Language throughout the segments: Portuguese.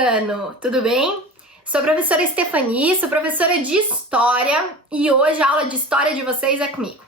ano, tudo bem? Sou a professora Stephanie, sou professora de História e hoje a aula de História de vocês é comigo.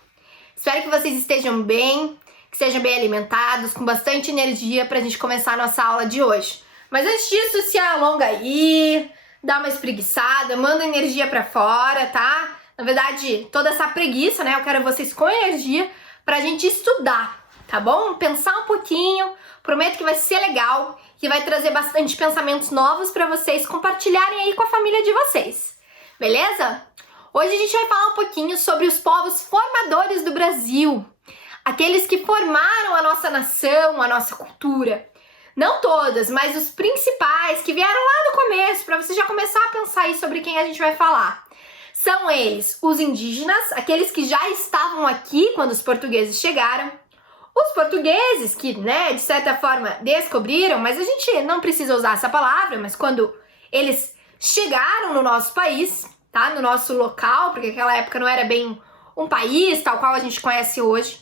Espero que vocês estejam bem, que sejam bem alimentados, com bastante energia pra gente começar a nossa aula de hoje. Mas antes disso, se alonga aí, dá uma espreguiçada, manda energia pra fora, tá? Na verdade, toda essa preguiça, né? Eu quero vocês com energia pra gente estudar, tá bom? Pensar um pouquinho, prometo que vai ser legal, que vai trazer bastante pensamentos novos pra vocês compartilharem aí com a família de vocês, beleza? Hoje a gente vai falar um pouquinho sobre os povos formadores do Brasil, aqueles que formaram a nossa nação, a nossa cultura. Não todas, mas os principais que vieram lá no começo, para você já começar a pensar aí sobre quem a gente vai falar. São eles, os indígenas, aqueles que já estavam aqui quando os portugueses chegaram, os portugueses que, né, de certa forma descobriram, mas a gente não precisa usar essa palavra, mas quando eles chegaram no nosso país, tá, no nosso local, porque naquela época não era bem um país tal qual a gente conhece hoje,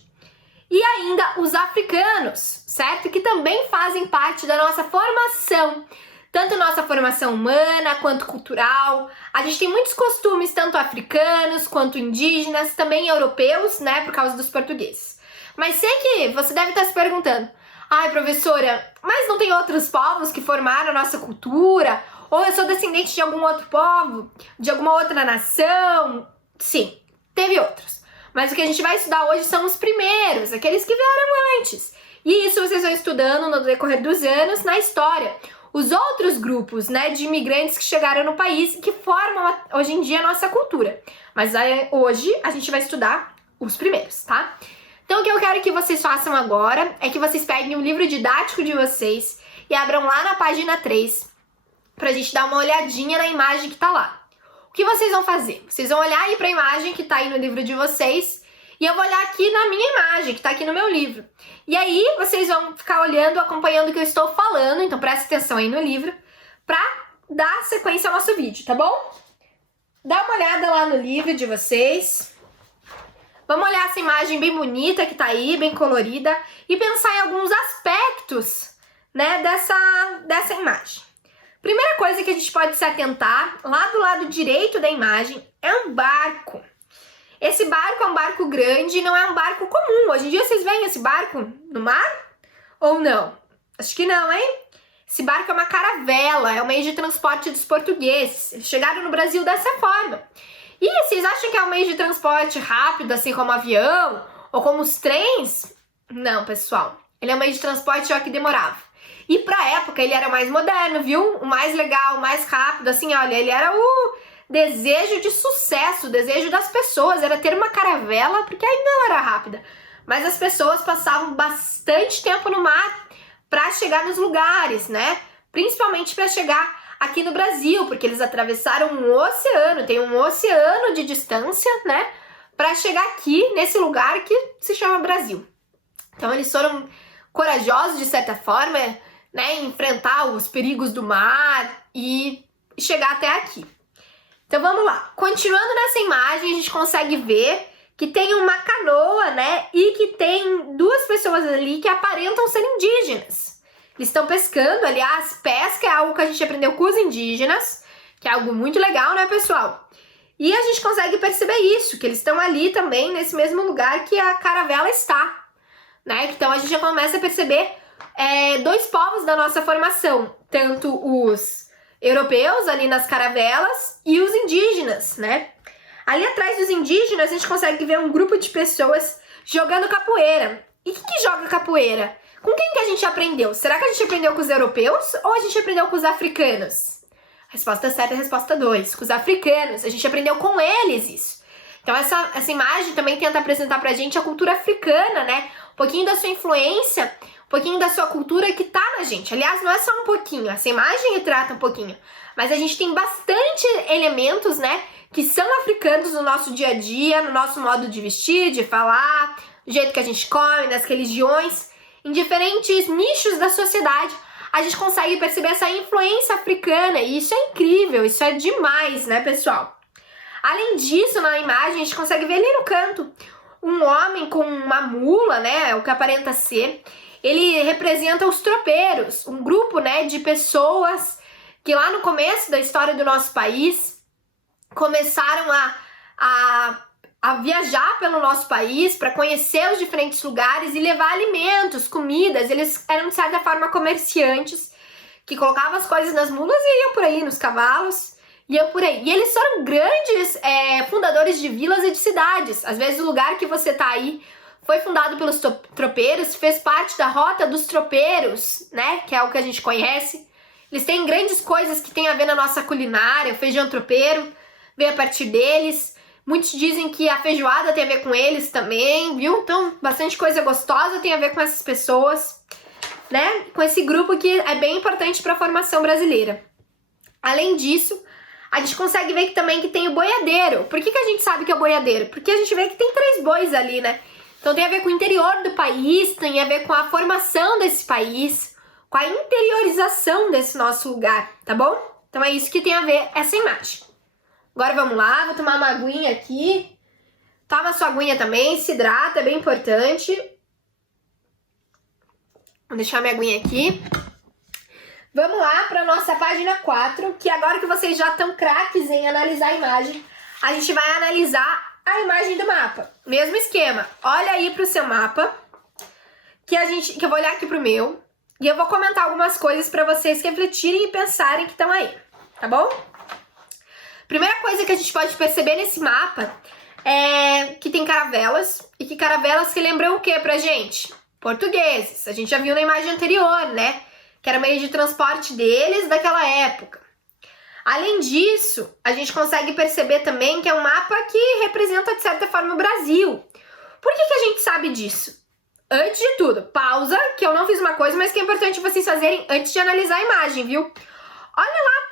e ainda os africanos, certo? Que também fazem parte da nossa formação, tanto nossa formação humana quanto cultural. A gente tem muitos costumes, tanto africanos quanto indígenas, também europeus, né, por causa dos portugueses. Mas sei que você deve estar se perguntando, ai, professora, mas não tem outros povos que formaram a nossa cultura? Ou eu sou descendente de algum outro povo? De alguma outra nação? Sim, teve outros. Mas o que a gente vai estudar hoje são os primeiros, aqueles que vieram antes. E isso vocês vão estudando no decorrer dos anos na história. Os outros grupos, né, de imigrantes que chegaram no país e que formam hoje em dia a nossa cultura. Mas hoje a gente vai estudar os primeiros, tá? Então o que eu quero que vocês façam agora é que vocês peguem o livro didático de vocês e abram lá na página 3 pra gente dar uma olhadinha na imagem que tá lá. O que vocês vão fazer? Vocês vão olhar aí pra imagem que tá aí no livro de vocês e eu vou olhar aqui na minha imagem, que tá aqui no meu livro. E aí vocês vão ficar olhando, acompanhando o que eu estou falando, então presta atenção aí no livro pra dar sequência ao nosso vídeo, tá bom? Dá uma olhada lá no livro de vocês. Vamos olhar essa imagem bem bonita que tá aí, bem colorida, e pensar em alguns aspectos, né, dessa imagem. Primeira coisa que a gente pode se atentar, lá do lado direito da imagem, é um barco. Esse barco é um barco grande, não é um barco comum. Hoje em dia vocês veem esse barco no mar? Ou não? Acho que não, hein? Esse barco é uma caravela, é o meio de transporte dos portugueses. Eles chegaram no Brasil dessa forma. E vocês acham que é um meio de transporte rápido, assim como o avião? Ou como os trens? Não, pessoal. Ele é um meio de transporte só que demorava. E pra época ele era o mais moderno, viu? O mais legal, o mais rápido, assim, olha, ele era o desejo de sucesso, o desejo das pessoas, era ter uma caravela, porque ainda não era rápida. Mas as pessoas passavam bastante tempo no mar pra chegar nos lugares, né? Principalmente pra chegar aqui no Brasil, porque eles atravessaram um oceano, tem um oceano de distância, né? Pra chegar aqui, nesse lugar que se chama Brasil. Então eles foram corajosos, de certa forma, né, enfrentar os perigos do mar e chegar até aqui. Então vamos lá. Continuando nessa imagem, a gente consegue ver que tem uma canoa, né, e que tem duas pessoas ali que aparentam ser indígenas. Eles estão pescando, aliás, pesca é algo que a gente aprendeu com os indígenas, que é algo muito legal, né, pessoal? E a gente consegue perceber isso, que eles estão ali também, nesse mesmo lugar que a caravela está, né? Então a gente já começa a perceber dois povos da nossa formação, tanto os europeus ali nas caravelas e os indígenas, né? Ali atrás dos indígenas a gente consegue ver um grupo de pessoas jogando capoeira. E quem que joga capoeira? Com quem que a gente aprendeu? Será que a gente aprendeu com os europeus ou a gente aprendeu com os africanos? A resposta certa é a resposta 2, com os africanos. A gente aprendeu com eles isso. Então essa imagem também tenta apresentar pra gente a cultura africana, né? Um pouquinho da sua influência, um pouquinho da sua cultura que tá na gente. Aliás, não é só um pouquinho, essa imagem retrata um pouquinho. Mas a gente tem bastante elementos, né, que são africanos no nosso dia a dia, no nosso modo de vestir, de falar, do jeito que a gente come, nas religiões. Em diferentes nichos da sociedade, a gente consegue perceber essa influência africana. E isso é incrível, isso é demais, né, pessoal? Além disso, na imagem, a gente consegue ver ali no canto um homem com uma mula, né, o que aparenta ser. Ele representa os tropeiros, um grupo, né, de pessoas que lá no começo da história do nosso país, começaram a viajar pelo nosso país para conhecer os diferentes lugares e levar alimentos, comidas. Eles eram, de certa forma, comerciantes que colocavam as coisas nas mulas e iam por aí, nos cavalos, iam por aí. E eles foram grandes fundadores de vilas e de cidades. Às vezes o lugar que você tá aí foi fundado pelos tropeiros, fez parte da rota dos tropeiros, né? Que é o que a gente conhece. Eles têm grandes coisas que tem a ver na nossa culinária. O feijão tropeiro veio a partir deles. Muitos dizem que a feijoada tem a ver com eles também, viu? Então, bastante coisa gostosa tem a ver com essas pessoas, né? Com esse grupo que é bem importante para a formação brasileira. Além disso, a gente consegue ver que também que tem o boiadeiro. Por que a gente sabe que é o boiadeiro? Porque a gente vê que tem 3 bois ali, né? Então tem a ver com o interior do país, tem a ver com a formação desse país, com a interiorização desse nosso lugar, tá bom? Então é isso que tem a ver essa imagem. Agora vamos lá, vou tomar uma aguinha aqui. Toma sua aguinha também, se hidrata, é bem importante. Vou deixar minha aguinha aqui. Vamos lá para nossa página 4, que agora que vocês já estão craques em analisar a imagem, a gente vai analisar a imagem do mapa. Mesmo esquema. Olha aí pro seu mapa, que eu vou olhar aqui pro meu, e eu vou comentar algumas coisas para vocês refletirem e pensarem que estão aí, tá bom? Primeira coisa que a gente pode perceber nesse mapa é que tem caravelas, e que caravelas que lembram o que pra gente? Portugueses. A gente já viu na imagem anterior, né? Que era o meio de transporte deles daquela época. Além disso, a gente consegue perceber também que é um mapa que representa, de certa forma, o Brasil. Por que a gente sabe disso? Antes de tudo, pausa, que eu não fiz uma coisa, mas que é importante vocês fazerem antes de analisar a imagem, viu? Olha lá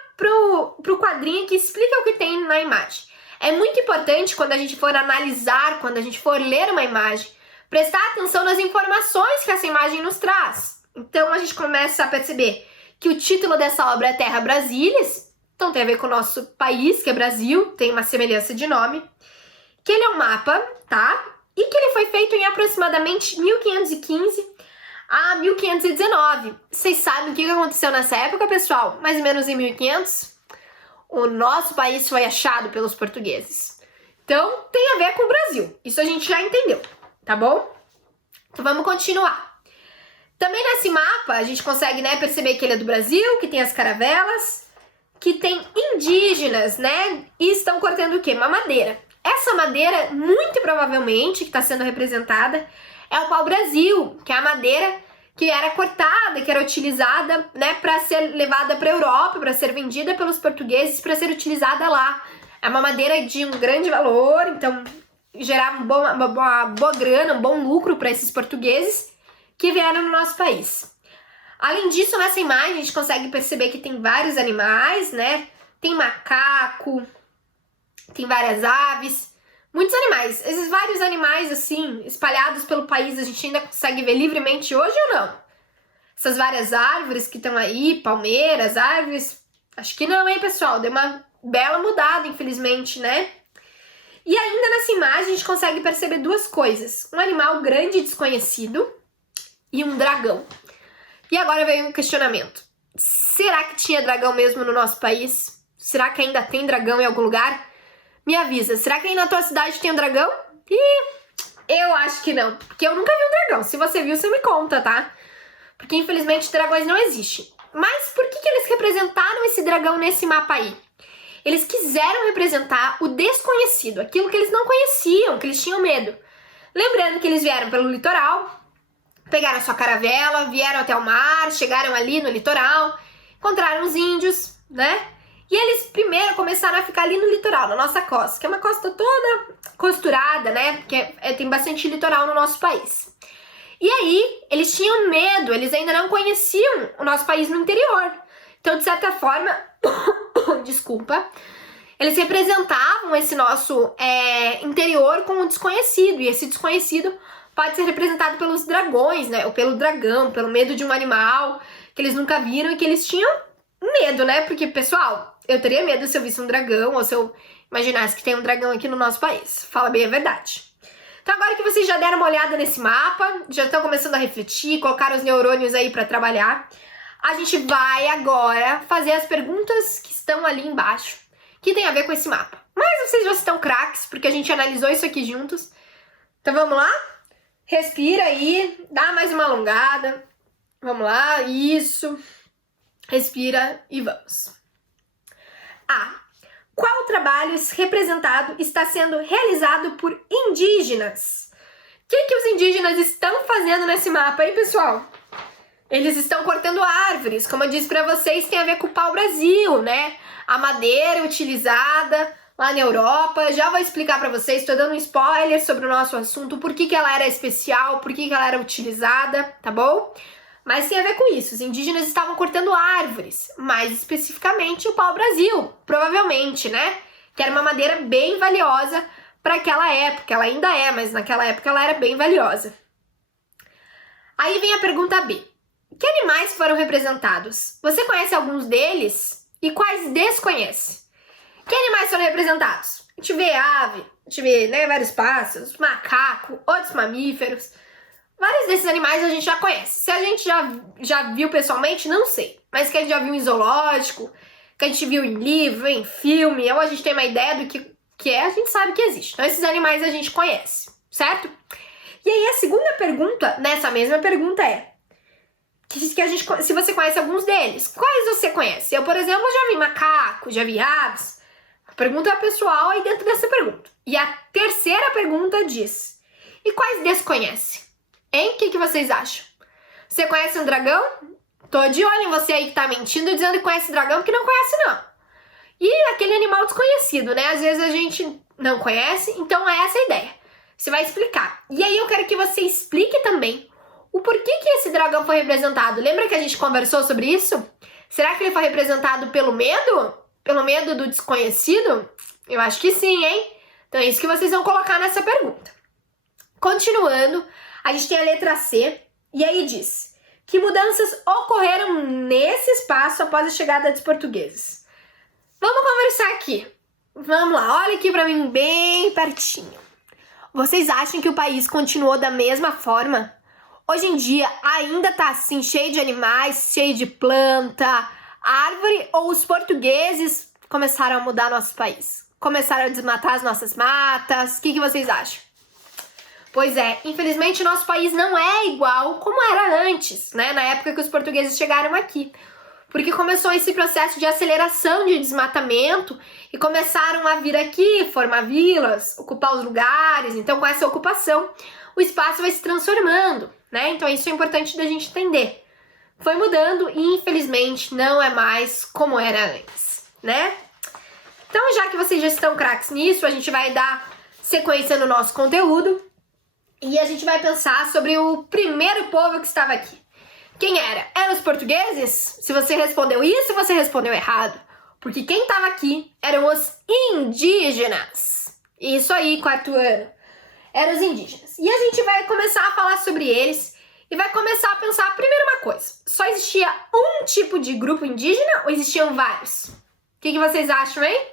pro quadrinho que explica o que tem na imagem. É muito importante quando a gente for analisar, quando a gente for ler uma imagem, prestar atenção nas informações que essa imagem nos traz. Então a gente começa a perceber que o título dessa obra é Terra Brasilis, então tem a ver com o nosso país, que é Brasil, tem uma semelhança de nome, que ele é um mapa, tá? E que ele foi feito em aproximadamente 1515 a 1519. Vocês sabem o que aconteceu nessa época, pessoal? Mais ou menos em 1500, o nosso país foi achado pelos portugueses. Então tem a ver com o Brasil, isso a gente já entendeu, tá bom? Então vamos continuar. Também nesse mapa a gente consegue, né, perceber que ele é do Brasil, que tem as caravelas, que tem indígenas, né, e estão cortando o quê? Uma madeira. Essa madeira, muito provavelmente, que está sendo representada, é o pau-brasil, que é a madeira que era cortada, que era utilizada, né, para ser levada para a Europa, para ser vendida pelos portugueses, para ser utilizada lá. É uma madeira de um grande valor, então gerava uma boa grana, um bom lucro para esses portugueses que vieram no nosso país. Além disso, nessa imagem a gente consegue perceber que tem vários animais, né? Tem macaco, tem várias aves, muitos animais. Esses vários animais, assim, espalhados pelo país, a gente ainda consegue ver livremente hoje ou não? Essas várias árvores que estão aí, palmeiras, árvores, acho que não, hein, pessoal? Deu uma bela mudada, infelizmente, né? E ainda nessa imagem a gente consegue perceber 2 coisas. Um animal grande e desconhecido e um dragão. E agora vem um questionamento. Será que tinha dragão mesmo no nosso país? Será que ainda tem dragão em algum lugar? Me avisa, será que aí na tua cidade tem um dragão? Ih, eu acho que não, porque eu nunca vi um dragão. Se você viu, você me conta, tá? Porque infelizmente dragões não existem. Mas por que eles representaram esse dragão nesse mapa aí? Eles quiseram representar o desconhecido, aquilo que eles não conheciam, que eles tinham medo. Lembrando que eles vieram pelo litoral, pegaram a sua caravela, vieram até o mar, chegaram ali no litoral, encontraram os índios, né? E eles primeiro começaram a ficar ali no litoral, na nossa costa, que é uma costa toda costurada, né? Porque tem bastante litoral no nosso país. E aí, eles tinham medo, eles ainda não conheciam o nosso país no interior. Então, de certa forma, desculpa, eles representavam esse nosso interior com o desconhecido. E esse desconhecido pode ser representado pelos dragões, né? Ou pelo dragão, pelo medo de um animal que eles nunca viram e que eles tinham medo, né? Porque, pessoal, eu teria medo se eu visse um dragão ou se eu imaginasse que tem um dragão aqui no nosso país. Fala bem a verdade. Então, agora que vocês já deram uma olhada nesse mapa, já estão começando a refletir, colocar os neurônios aí para trabalhar, a gente vai agora fazer as perguntas que estão ali embaixo, que tem a ver com esse mapa. Mas vocês já estão craques, porque a gente analisou isso aqui juntos. Então vamos lá? Respira aí, dá mais uma alongada. Vamos lá, isso. Respira e vamos. Qual trabalho representado está sendo realizado por indígenas? O que os indígenas estão fazendo nesse mapa, hein, pessoal? Eles estão cortando árvores, como eu disse para vocês, tem a ver com o pau-brasil, né? A madeira utilizada lá na Europa. Já vou explicar para vocês, estou dando um spoiler sobre o nosso assunto, por que ela era especial, por que ela era utilizada, tá bom? Mas tem a ver com isso, os indígenas estavam cortando árvores, mais especificamente o pau-brasil, provavelmente, né? Que era uma madeira bem valiosa para aquela época, ela ainda é, mas naquela época ela era bem valiosa. Aí vem a pergunta B. Que animais foram representados? Você conhece alguns deles e quais desconhece? Que animais foram representados? A gente vê ave, a gente vê, né, vários pássaros, macaco, outros mamíferos. Vários desses animais a gente já conhece. Se a gente já viu pessoalmente, não sei. Mas que a gente já viu em zoológico, que a gente viu em livro, em filme, ou a gente tem uma ideia do que é, a gente sabe que existe. Então esses animais a gente conhece, certo? E aí a segunda pergunta, nessa mesma pergunta é, se você conhece alguns deles, quais você conhece? Eu, por exemplo, já vi macaco, já vi aves. A pergunta é pessoal aí dentro dessa pergunta. E a terceira pergunta diz, e quais desconhece? Hein? O que vocês acham? Você conhece um dragão? Tô de olho em você aí que tá mentindo dizendo que conhece dragão, porque não conhece não. E aquele animal desconhecido, né? Às vezes a gente não conhece, então é essa a ideia. Você vai explicar. E aí eu quero que você explique também o porquê que esse dragão foi representado. Lembra que a gente conversou sobre isso? Será que ele foi representado pelo medo? Pelo medo do desconhecido? Eu acho que sim, hein? Então é isso que vocês vão colocar nessa pergunta. Continuando, a gente tem a letra C, e aí diz que mudanças ocorreram nesse espaço após a chegada dos portugueses. Vamos conversar aqui. Vamos lá, olha aqui pra mim bem pertinho. Vocês acham que o país continuou da mesma forma? Hoje em dia ainda tá assim, cheio de animais, cheio de planta, árvore, ou os portugueses começaram a mudar nosso país? Começaram a desmatar as nossas matas? O que vocês acham? Pois é, infelizmente o nosso país não é igual como era antes, né? Na época que os portugueses chegaram aqui. Porque começou esse processo de aceleração de desmatamento e começaram a vir aqui, formar vilas, ocupar os lugares. Então, com essa ocupação, o espaço vai se transformando, né? Então, isso é importante da gente entender. Foi mudando e, infelizmente, não é mais como era antes, né? Então, já que vocês já estão craques nisso, a gente vai dar sequência no nosso conteúdo. E a gente vai pensar sobre o primeiro povo que estava aqui. Quem era? Eram os portugueses? Se você respondeu isso, você respondeu errado. Porque quem estava aqui eram os indígenas. Isso aí, quarto ano. Eram os indígenas. E a gente vai começar a falar sobre eles e vai começar a pensar, primeiro, uma coisa. Só existia um tipo de grupo indígena ou existiam vários? O que vocês acham, hein?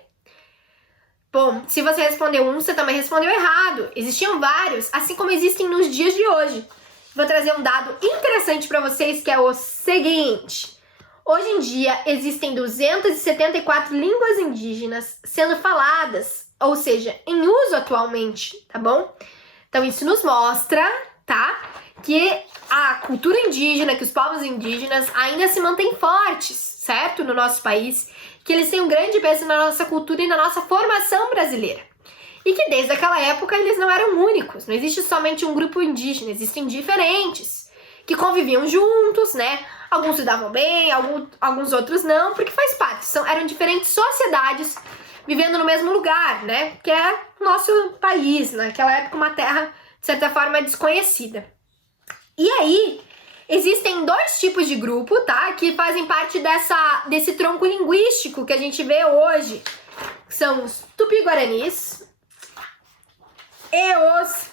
Bom, se você respondeu um, você também respondeu errado. Existiam vários, assim como existem nos dias de hoje. Vou trazer um dado interessante para vocês, que é o seguinte. Hoje em dia, existem 274 línguas indígenas sendo faladas, ou seja, em uso atualmente, tá bom? Então, isso nos mostra, tá? Que a cultura indígena, que os povos indígenas ainda se mantêm fortes, certo? No nosso país. Que eles têm um grande peso na nossa cultura e na nossa formação brasileira. E que desde aquela época eles não eram únicos, não existe somente um grupo indígena, existem diferentes, que conviviam juntos, né? Alguns se davam bem, alguns outros não, porque faz parte, eram diferentes sociedades vivendo no mesmo lugar, né? Que é o nosso país, naquela época uma terra, de certa forma, desconhecida. E aí, existem dois tipos de grupo, tá? Que fazem parte desse tronco linguístico que a gente vê hoje. São os tupi-guaranis e os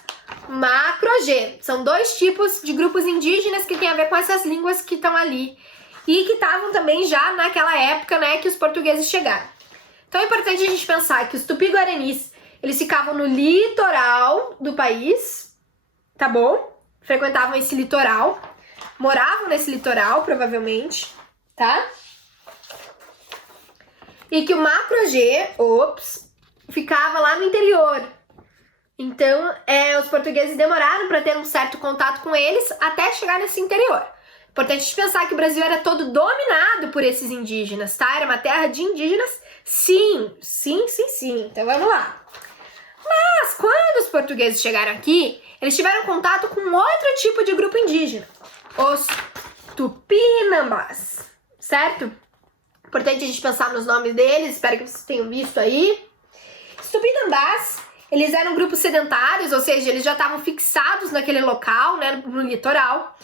macro-G. São dois tipos de grupos indígenas que têm a ver com essas línguas que estão ali. E que estavam também já naquela época, né, que os portugueses chegaram. Então é importante a gente pensar que os tupi-guaranis, eles ficavam no litoral do país, tá bom? Frequentavam esse litoral. Moravam nesse litoral, provavelmente. tá? E que o macro G, ficava lá no interior. Então, os portugueses demoraram para ter um certo contato com eles até chegar nesse interior. Importante pensar que o Brasil era todo dominado por esses indígenas, tá? Era uma terra de indígenas? Sim. Então, vamos lá. Mas, quando os portugueses chegaram aqui, eles tiveram contato com outro tipo de grupo indígena. Os Tupinambás, certo? Importante a gente pensar nos nomes deles, espero que vocês tenham visto aí. Os Tupinambás, eles eram grupos sedentários, ou seja, eles já estavam fixados naquele local, né, no litoral.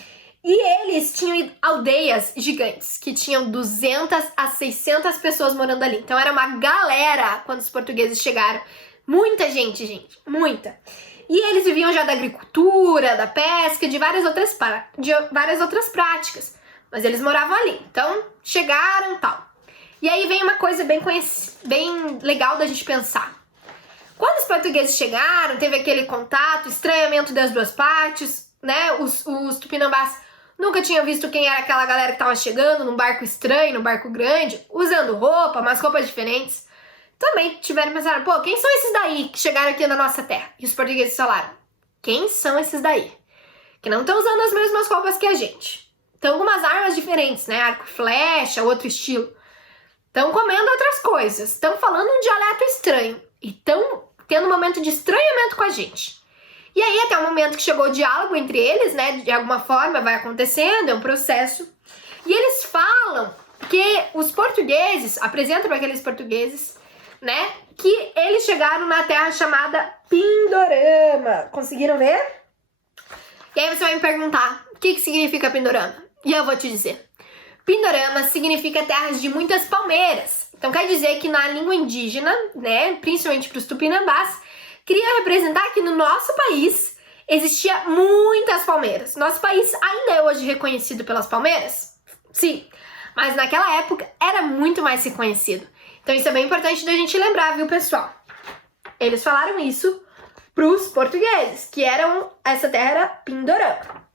E eles tinham aldeias gigantes, que tinham 200 a 600 pessoas morando ali. Então era uma galera quando os portugueses chegaram. Muita gente, muita. E eles viviam já da agricultura, da pesca, de várias outras práticas. Mas eles moravam ali. Então, chegaram e tal. E aí vem uma coisa bem legal da gente pensar. Quando os portugueses chegaram, teve aquele contato, estranhamento das duas partes, né? Os tupinambás nunca tinham visto quem era aquela galera que estava chegando num barco estranho, num barco grande, usando umas roupas diferentes. Também pensaram, pô, quem são esses daí que chegaram aqui na nossa terra? E os portugueses falaram, quem são esses daí? Que não estão usando as mesmas roupas que a gente. Estão com umas armas diferentes, né? Arco e flecha, outro estilo. Estão comendo outras coisas. Estão falando um dialeto estranho. E estão tendo um momento de estranhamento com a gente. E aí, até o momento que chegou o diálogo entre eles, né? De alguma forma vai acontecendo, é um processo. E eles falam que os portugueses, apresentam para aqueles portugueses, né? Que eles chegaram na terra chamada Pindorama. Conseguiram ver? E aí você vai me perguntar, o que significa Pindorama? E eu vou te dizer. Pindorama significa terras de muitas palmeiras. Então quer dizer que na língua indígena, né? Principalmente para os tupinambás, queria representar que no nosso país existia muitas palmeiras. Nosso país ainda é hoje reconhecido pelas palmeiras? Sim. Mas naquela época era muito mais reconhecido. Então isso é bem importante da gente lembrar, viu, pessoal? Eles falaram isso pros portugueses, que essa terra era Pindorama.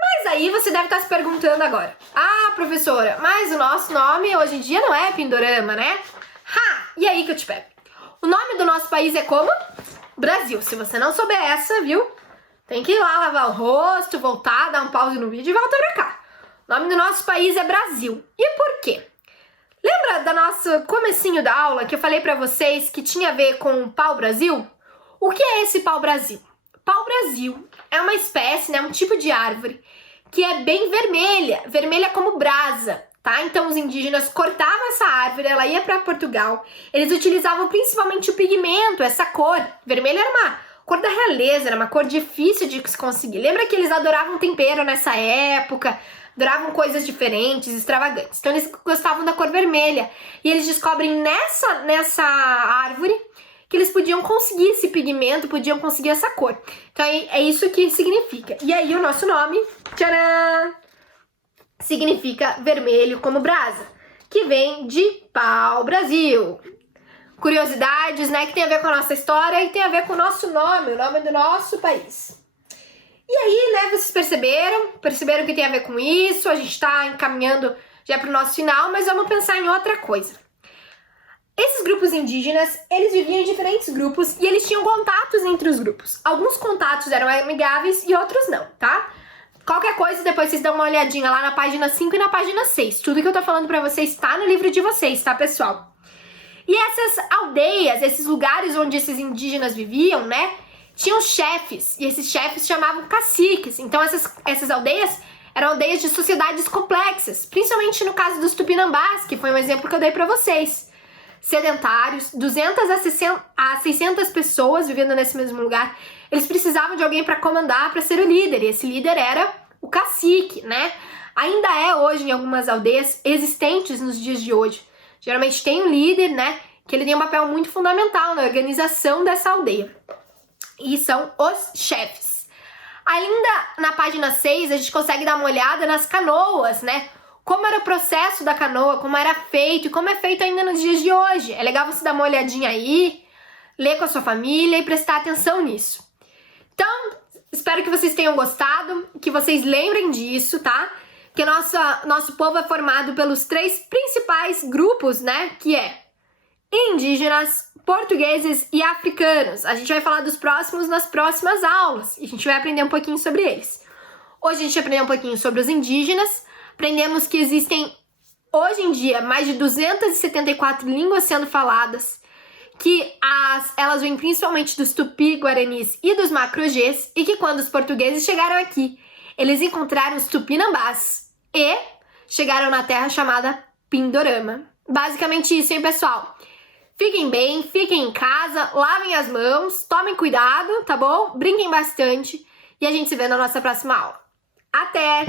Mas aí você deve estar se perguntando agora, professora, mas o nosso nome hoje em dia não é Pindorama, né? E aí que eu te pego. O nome do nosso país é como? Brasil. Se você não souber essa, viu? Tem que ir lá lavar o rosto, voltar, dar um pause no vídeo e voltar pra cá. O nome do nosso país é Brasil. E por quê? Lembra da nosso comecinho da aula que eu falei pra vocês que tinha a ver com o pau-brasil? O que é esse pau-brasil? Pau-brasil é uma espécie, né, um tipo de árvore que é bem vermelha como brasa, tá? Então os indígenas cortavam essa árvore, ela ia para Portugal, eles utilizavam principalmente o pigmento, essa cor. Vermelho era uma cor da realeza, era uma cor difícil de se conseguir. Lembra que eles adoravam tempero nessa época? Adoravam coisas diferentes, extravagantes. Então eles gostavam da cor vermelha. E eles descobrem nessa árvore que eles podiam conseguir esse pigmento, podiam conseguir essa cor. Então é isso que significa. E aí o nosso nome, tcharam, significa vermelho como brasa, que vem de pau-brasil. Curiosidades, né, que tem a ver com a nossa história e tem a ver com o nosso nome, o nome do nosso país. E aí, né, vocês perceberam que tem a ver com isso, a gente tá encaminhando já pro nosso final, mas vamos pensar em outra coisa. Esses grupos indígenas, eles viviam em diferentes grupos e eles tinham contatos entre os grupos. Alguns contatos eram amigáveis e outros não, tá? Qualquer coisa, depois vocês dão uma olhadinha lá na página 5 e na página 6. Tudo que eu tô falando pra vocês tá no livro de vocês, tá, pessoal? E essas aldeias, esses lugares onde esses indígenas viviam, né, tinham chefes, e esses chefes chamavam caciques. Então essas aldeias eram aldeias de sociedades complexas, principalmente no caso dos tupinambás, que foi um exemplo que eu dei pra vocês. Sedentários, 200 a 600 pessoas vivendo nesse mesmo lugar. Eles precisavam de alguém para comandar, para ser o líder, e esse líder era o cacique, né? Ainda é hoje em algumas aldeias existentes nos dias de hoje. Geralmente tem um líder, né, que ele tem um papel muito fundamental na organização dessa aldeia. E são os chefes. Ainda na página 6, a gente consegue dar uma olhada nas canoas, né? Como era o processo da canoa, como era feito e como é feito ainda nos dias de hoje. É legal você dar uma olhadinha aí, ler com a sua família e prestar atenção nisso. Então, espero que vocês tenham gostado, que vocês lembrem disso, tá? que nosso povo é formado pelos 3 principais grupos, né? Que é indígenas, portugueses e africanos. A gente vai falar dos próximos nas próximas aulas e a gente vai aprender um pouquinho sobre eles. Hoje a gente aprendeu um pouquinho sobre os indígenas, aprendemos que existem hoje em dia mais de 274 línguas sendo faladas, que elas vêm principalmente dos tupi-guaranis e dos macro-gês, e que quando os portugueses chegaram aqui, eles encontraram os tupinambás e chegaram na terra chamada Pindorama. Basicamente isso, hein, pessoal? Fiquem bem, fiquem em casa, lavem as mãos, tomem cuidado, tá bom? Brinquem bastante e a gente se vê na nossa próxima aula. Até!